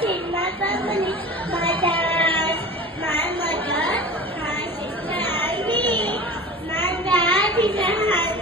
teach my family, my dad, my mother, my sister, and me. My dad is a